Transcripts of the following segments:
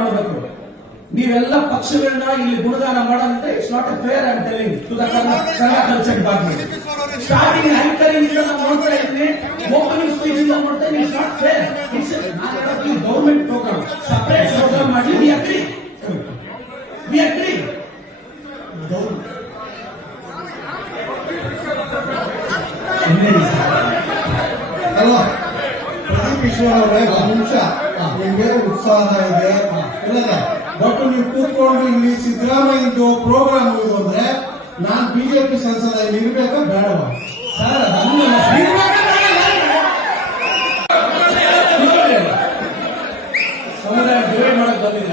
ಮಾಡಬೇಕು. ನೀವೆಲ್ಲ ಪಕ್ಷಗಳನ್ನ ಇಲ್ಲಿ ಗುಣಗಾನ ಮಾಡೋದಂತೆ it's not a fair and telling to the Kannada culture department. Starting anchoring ಇಂದ ನಾವು ನೋಡ್ತಾ ಇದ್ದೀನಿ, ಓಪನಿಂಗ್ ಸ್ಪೀಚ್ ಇಂದ ನೋಡ್ತಾ ಇದ್ದೀನಿ. It's not fair. It's government programme, separate programme ಮಾಡಿ. We agree. ಅಲ್ವಾ ಪ್ರದೀಪ್ ಈಶ್ವರ್ ಅವರೇ, ಒಂದು ನಿಮಿಷ ನಿಮ್ಗೆ ಉತ್ಸಾಹ ಇದೆ ಇಲ್ಲದೆ, ಬಟ್ ನೀವು ಕೂತ್ಕೊಂಡು ಇಲ್ಲಿ ಸಿದ್ದರಾಮಯ್ಯದು ಪ್ರೋಗ್ರಾಮ್ ಇದು ಅಂದ್ರೆ ನಾನ್ ಬಿಜೆಪಿ ಸಂಸದ ಇಲ್ಲಿ ಇರ್ಬೇಕಾ ಬೇಡವಾ ಸರ್? ಸಮುದಾಯ ಡಿವೈಡ್ ಮಾಡಕ್ ಬಂದಿಲ್ಲ.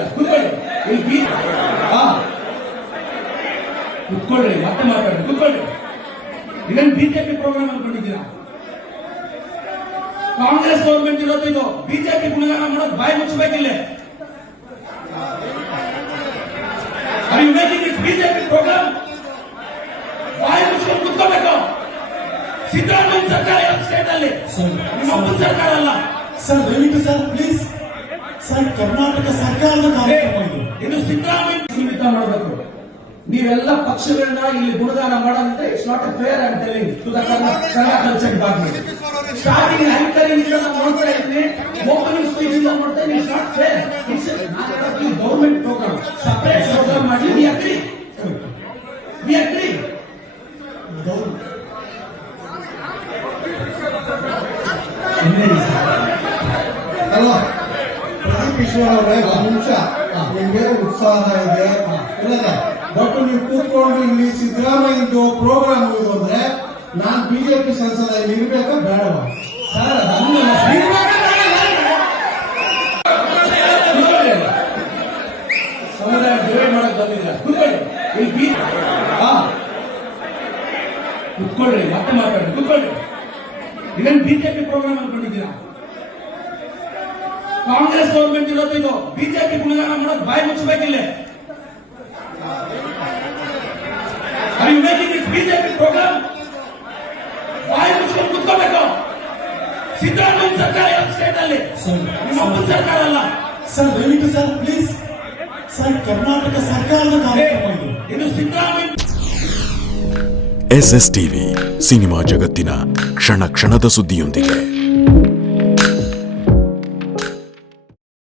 ಕುತ್ಕೊಳ್ಳಿ, ಮತ್ತೆ ಮಾತಾಡಿ, ಕುತ್ಕೊಳ್ಳಿ. ಇದನ್ನು ಬಿಜೆಪಿ ಪ್ರೋಗ್ರಾಮ್ ಅನ್ಕೊಂಡಿದ್ದೀರಾ? ಕಾಂಗ್ರೆಸ್ ಗೌರ್ಮೆಂಟ್ ಇರೋದು ಇದು. ಬಿಜೆಪಿ ಗುಣಗಾನ ಮಾಡೋದು ಬಾಯಿ ಮುಚ್ಚಬೇಕಿಲ್ಲ. ಬಿಜೆಪಿ ಪ್ರೋಗ್ರಾಮ್ ಬಾಯಿ ಮುಚ್ಕೊಂಡು ಕುತ್ಕೋಬೇಕು. ಸಿದ್ದರಾಮಯ್ಯ ಸರ್ಕಾರ ಸ್ಟೇಟ್ ಅಲ್ಲಿ, ನಿಮ್ಮ ಒಬ್ಬನ ಸರ್ಕಾರ ಅಲ್ಲ ಸರ್. ದಯವಿಟ್ಟು ಸರ್ ಪ್ಲೀಸ್ ಸರ್, ಕರ್ನಾಟಕ ಸರ್ಕಾರದ ಕಾರ್ಯಕ್ರಮ ಇದು. ಸಿದ್ದರಾಮಯ್ಯ ಸೀಮಿತ ಮಾಡಬೇಕು. ನೀವೆಲ್ಲ ಪಕ್ಷಗಳನ್ನ ಇಲ್ಲಿ ಗುಣಗಾನ ಮಾಡೋದಂತೆ it's not a fair and telling to the Kannada culture department. Starting anchoring ಇಂದ ನಾವು ನೋಡ್ತಾ ಇದ್ದೀನಿ, ಓಪನಿಂಗ್ ಸ್ಪೀಚ್ ಇಂದ ನೋಡ್ತಾ ಇದ್ದೀನಿ. It's not fair. It's government programme, separate programme ಮಾಡಿ. We agree. ಅಲ್ವಾ ಪ್ರದೀಪ್ ಈಶ್ವರ್ ಅವರೇ, ಒಂದು ನಿಮಿಷ ನಿಮ್ಗೆ ಉತ್ಸಾಹ ಇದೆ ಇಲ್ಲದೆ, ಬಟ್ ನೀವು ಕೂತ್ಕೊಂಡು ಇಲ್ಲಿ ಸಿದ್ದರಾಮಯ್ಯದು ಪ್ರೋಗ್ರಾಮ್ ಇದು ಅಂದ್ರೆ ನಾನ್ ಬಿಜೆಪಿ ಸಂಸದ ಇಲ್ಲಿ ಇರ್ಬೇಕಾ ಬೇಡವಾ ಸರ್? ಸಮುದಾಯ ಡಿವೈಡ್ ಮಾಡಕ್ ಬಂದಿಲ್ಲ. ಕುತ್ಕೊಳ್ಳಿ, ಮತ್ತೆ ಮಾತಾಡಿ, ಕುತ್ಕೊಳ್ಳಿ. ಇದನ್ನು ಬಿಜೆಪಿ ಪ್ರೋಗ್ರಾಮ್ ಅನ್ಕೊಂಡಿದ್ದೀರಾ? ಕಾಂಗ್ರೆಸ್ ಗೌರ್ಮೆಂಟ್ ಇರೋದು ಇದು. ಬಿಜೆಪಿ ಗುಣಗಾನ ಮಾಡೋದು ಬಾಯಿ ಮುಚ್ಚಬೇಕಿಲ್ಲ. ಬಿಜೆಪಿ ಪ್ರೋಗ್ರಾಮ್ ಬಾಯಿ ಮುಚ್ಕೊಂಡು ಕುತ್ಕೋಬೇಕು. ಸಿದ್ದರಾಮಯ್ಯ ಸರ್ಕಾರ ಸ್ಟೇಟ್ ಅಲ್ಲಿ, ನಿಮ್ಮ ಒಬ್ಬನ ಸರ್ಕಾರ ಅಲ್ಲ ಸರ್. ದಯವಿಟ್ಟು ಸರ್ ಪ್ಲೀಸ್ ಸರ್, ಕರ್ನಾಟಕ ಸರ್ಕಾರದ ಕಾರ್ಯಕ್ರಮ ಇದು. ಸಿದ್ದರಾಮಯ್ಯ. SS ಟಿವಿ, ಸಿನಿಮಾ ಜಗತ್ತಿನ ಕ್ಷಣ ಕ್ಷಣದ ಸುದ್ದಿಯೊಂದಿಗೆ.